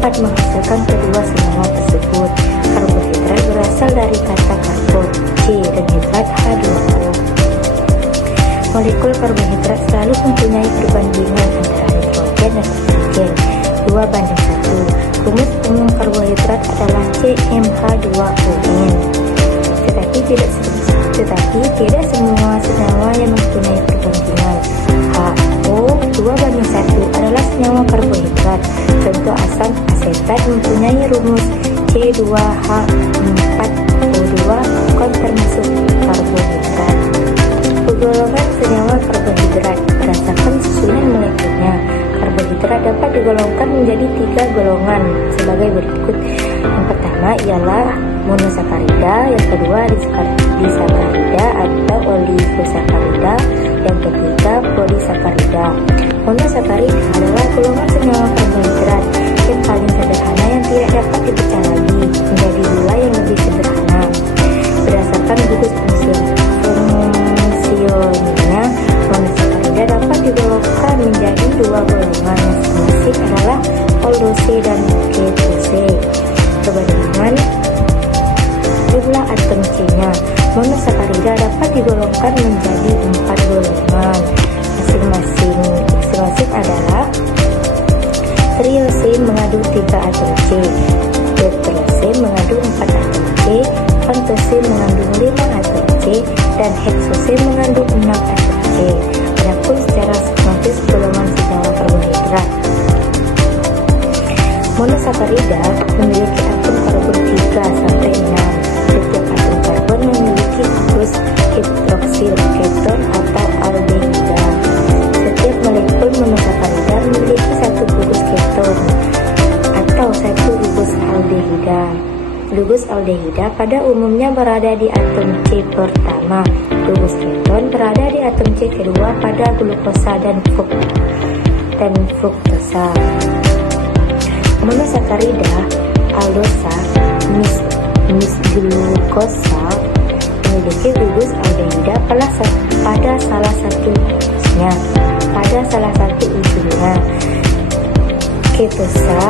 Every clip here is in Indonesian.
dapat menghasilkan kedua senyawa tersebut. Karbohidrat berasal dari kata karbon C dan hidrat H2O. Molekul karbohidrat selalu mempunyai perbandingan antara nitrogen dan oksigen 2:1. Rumus umum karbohidrat adalah CmH2ON. Tetapi tidak semua senyawa yang mempunyai perbandingan. HO 2:1 adalah senyawa karbohidrat. Contoh asam asetat mempunyai rumus C2H4O2 bukan termasuk karbohidrat. Penggolongan senyawa karbohidrat berdasarkan susunan molekulnya. Karbohidrat dapat digolongkan menjadi 3 golongan sebagai berikut. Yang pertama ialah monosakarida, yang kedua disakarida atau oligosakarida, yang ketiga polisakarida. Monosakarida adalah golongan senyawa karbohidrat yang paling sederhana yang tidak dapat dipecah lagi menjadi gula yang lebih sederhana. Berdasarkan gugus fungsionalnya, monosakarida dapat digolongkan menjadi 2 golongan, masing-masing adalah aldose dan ketose. Perbandingan jumlah atom C-nya, monosakarida dapat digolongkan menjadi 4 golongan, masing-masing adalah triose mengandung 3 atom C, tetrose mengandung 4 atom C, pentose mengandung 5 atom C, dan heksose mengandung 6 atom C. Adapun secara skematis golongan senyawa karbohidrat, monosakarida memiliki atom karbon 3 sampai 6. Setiap atom karbon memiliki gugus hidroksil keton atau aldehida. Setiap molekul monosakarida memiliki 1 gugus keton atau 1 gugus aldehida. Gugus aldehida pada umumnya berada di atom C pertama. Gugus keton berada di atom C kedua pada glukosa dan fruktosa. Monosakarida, aldosa, glukosa memiliki gugus aldehida pada salah satu ujungnya. Ketosa,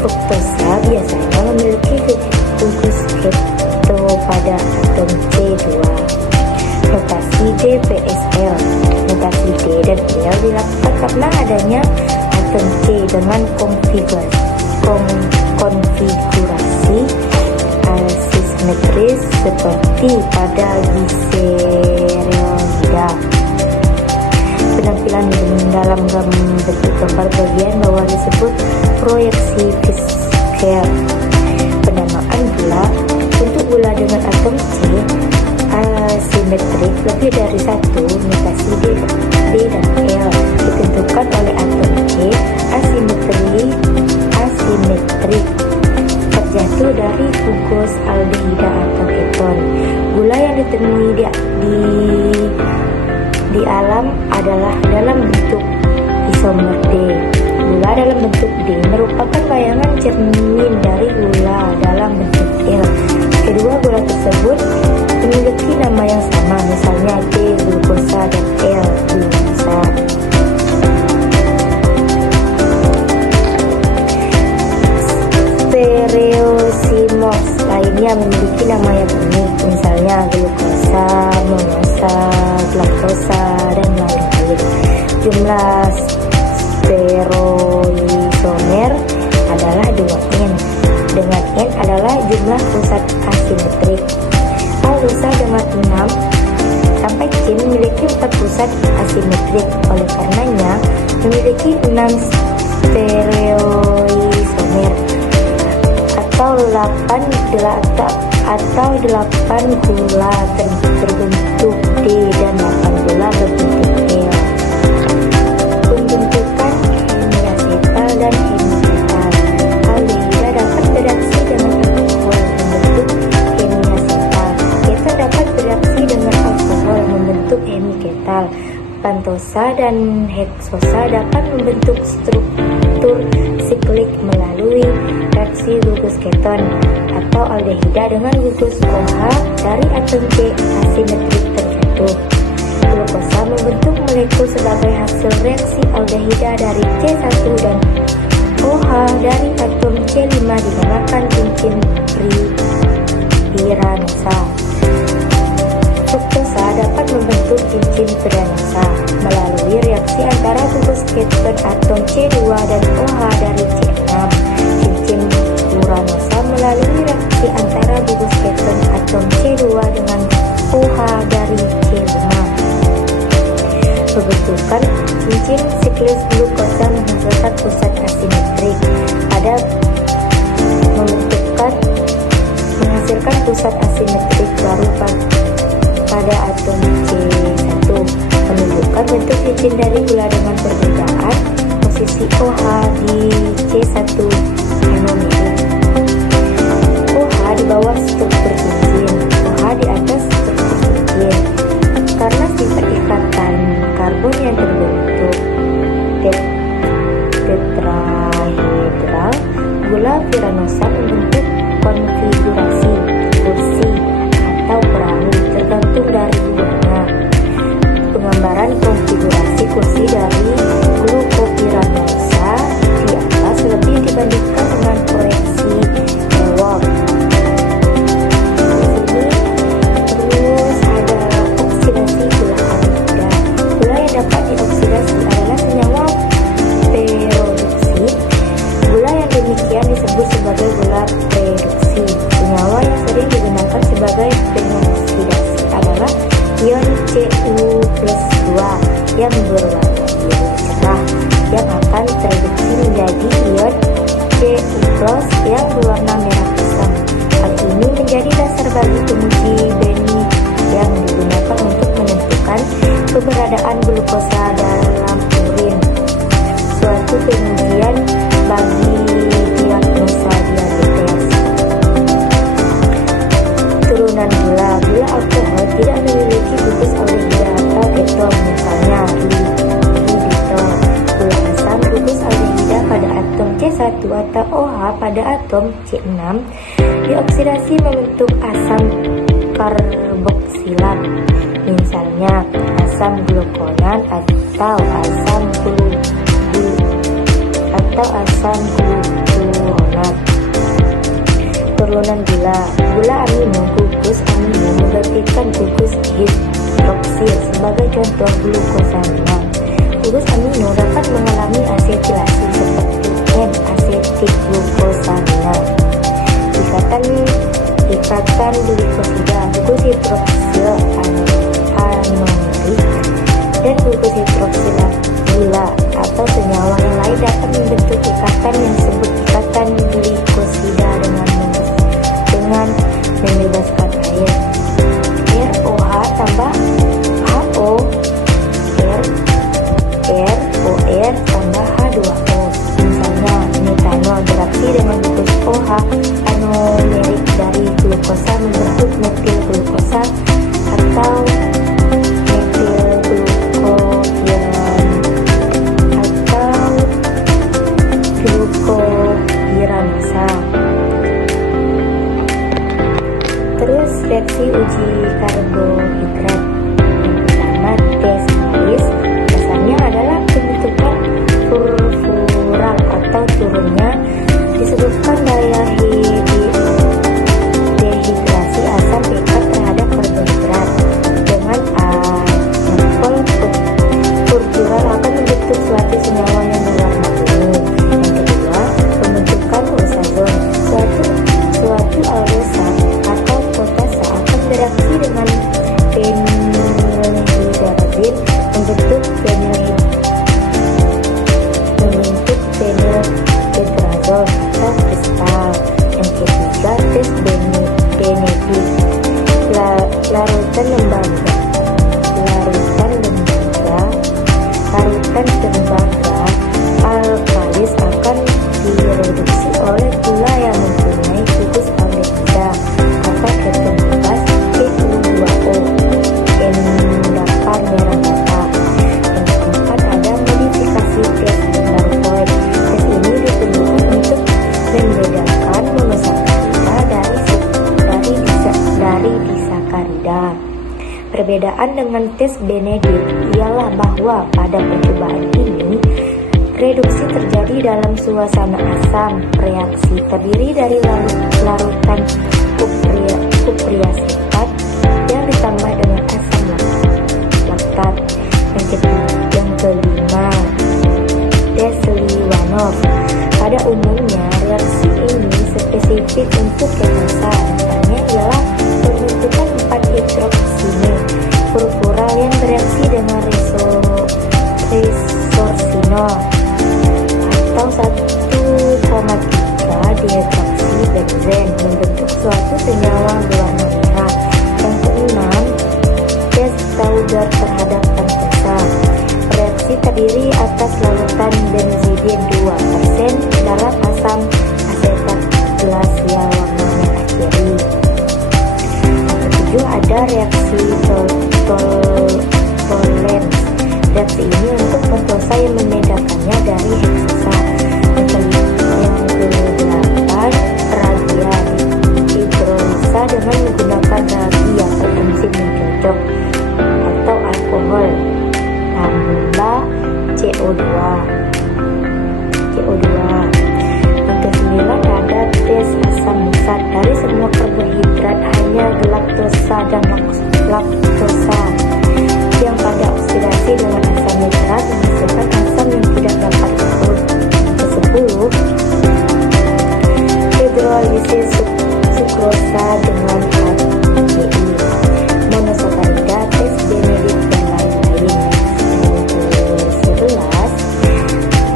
fruktosa biasanya memiliki gugus keto pada atom C2. Notasi DPSL, notasi D dan L dilakukan karena adanya atom C dengan konfigurasi asimetris seperti pada gliserolida. Penampilan dalam bentuk gambar bagian bawah disebut proyeksi Fisker. Pendamaan gula untuk gula dengan atom C asimetrik lebih dari 1, notasi D dan L ditentukan oleh atom C asimetrik terjatuh dari gugus aldehida atau keton. Gula yang ditemui di alam adalah dalam bentuk isomer D. Gula dalam bentuk D merupakan bayangan cermin dari gula dalam bentuk L. Kedua gula tersebut memiliki nama yang sama, misalnya D glukosa dan L glukosa. Stereosimers lainnya memiliki nama yang unik, misalnya glukosa, monosa, laktosa, dan lain-lain. Jumlah stereoisomer adalah 2N, dengan N adalah jumlah pusat asimetrik. Aldosa dengan 6 sampai C memiliki 4 pusat asimetrik, oleh karenanya memiliki 6 stereoisomer atau 8 gula berbentuk D dan 8 gula berbentuk L. Pembentukan hemiacetal dan hemiketal. Aldehida dapat bereaksi dengan alkohol membentuk hemiacetal. Keton dapat bereaksi dengan alkohol membentuk hemiketal. Pentosa dan heksosa dapat membentuk struktur siklik melalui reaksi gugus keton atau aldehida dengan gugus OH dari atom C asimetrik terjatuh. Glukosa membentuk molekul sebagai hasil reaksi aldehida dari C1 dan OH dari atom C5 dinamakan cincin Piranosa. Fruktosa dapat membentuk cincin Piranosa melalui reaksi antara gugus keton atom C2 dan OH dari C6. Cincin Uranosa melalui reaksi antara gugus keton atom C2 dengan OH dari C5. Pembentukan cincin siklus glukosa menghasilkan pusat asimetrik menghasilkan pusat asimetrik baru pada atom C1, menunjukkan bentuk cincin dari gula dengan perbedaan posisi OH di C1 anomirik. OH di bawah struktur cincin, OH di atas struktur cincin. Karena sifat ikatan karbon yang terbentuk tetrahedral, gula piranosa membentuk konfigurasi kursi atau perahu tergantung dari gulanya. Penggambaran konfigurasi kursi dari glukopiranosa di atas lebih dibandingkan dengan proyeksi Ewald. Dapat dioksidasi adalah senyawa perodoksi. Gula yang demikian disebut sebagai gula reduksi. Senyawa yang sering digunakan sebagai pengoksidasi adalah ion Cu+2 yang berwarna biru cerah yang akan tereduksi menjadi ion Cu+ yang berwarna merah kusam. Hal ini menjadi dasar bagi penguji Benny yang digunakan untuk menentukan keberadaan glukosa dalam urin. Suatu pengujian bagi diagnosa diabetes. Turunan gula alkohol tidak memiliki gugus aldehida atau keton, misalnya riditol. Gula asam gugus aldehida pada atom C1 atau OH pada atom C6 dioksidasi membentuk asam karboksilat, misalnya asam glukonan atau asam glukuronat. Turunan gula amino, gugus amino menggantikan gugus hidroksil sebagai contoh glukosamina. Gugus amino dapat mengalami asetilasi seperti N-asetik glukosamina. Ikatan glikosida, gugus hidroksil anomirik dan gugus hidroksil gula atau senyawa yang lain dapat membentuk ikatan yang disebut ikatan glikosida dengan membebaskan air. ROH tambah HO, ROR tambah H2O. Misalnya metanol bereaksi dengan gugus OH anomirik dari glukosa membentuk metil glukosa atau glukopiranosa. Terus reaksi uji karbohidrat. Yang pertama tes Lewis, dasarnya adalah pembentukan furfural atau turunnya disebabkan daya dehidrasi asam pekat terhadap karbohidrat. Dengan alkohol furfural akan membentuk suatu senyawa yang berwarna ungu. Yang kedua, pembentukan uracil. Suatu aldosa atau potasa akan bereaksi dengan fenilhidrazin membentuk feniltetrazol atau kristal. Yang ketiga, tes Benedict. Larutan tembaga alkalis akan direduksi oleh gula yang mempunyai gugus aldehida atau keton bebas Cu2O, endapan merah bata. Yang keempat, ada modifikasi tes Barfoed. Tes ini ditujukan untuk membedakan monosakarida dari disakarida. Perbedaan dengan tes Benedict ialah bahwa pada percobaan ini Reduksi terjadi dalam suasana asam. Reaksi terdiri dari larutan kupriasetat yang ditambah dengan asam laktat. Yang kelima, Deslyivanov. Pada umumnya, reaksi ini spesifik untuk ketosa. Contohnya ialah pembentukan 4-hidroksine purpura yang bereaksi dengan resorsinol atau 1,3 dihidroksi membentuk suatu senyawa berwarna merah. Yang keenam, Stauder terhadap pentosa. Reaksi terdiri atas larutan benzidin 2% dalam asam asetat gelas yang warna merah ceri. Yang ketujuh, ada reaksi Tollens. Reaksi ini untuk pentosa yang membedakannya dari heksosa. Yang kedelapan, ragia hidrolisa dengan menggunakan ragi atau enzim yang cocok atau alkohol tambah CO2. Yang kesembilan, ada tes asam musat. Dari semua karbohidrat hanya galaktosa dan laktosa yang pada oksidasi dengan asam nitrat menghasilkan asam yang tidak dapat diurut. Ke-10, hidrolisis sukrosa dengan HCI, monosakarida, tes Benedict dan lain-lain. Ke-11,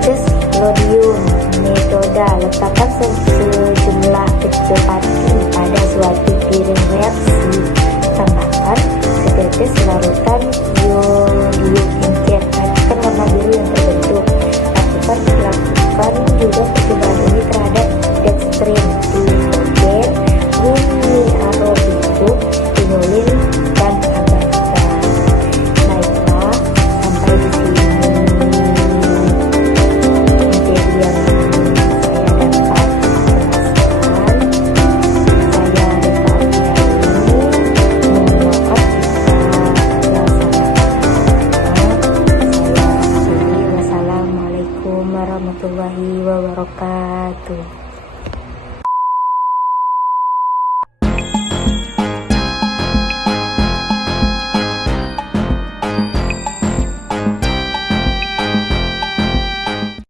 desglodium metoda. Letakkan sejumlah kecil pati pada suatu piring reaksi. Tambahkan setetes larutan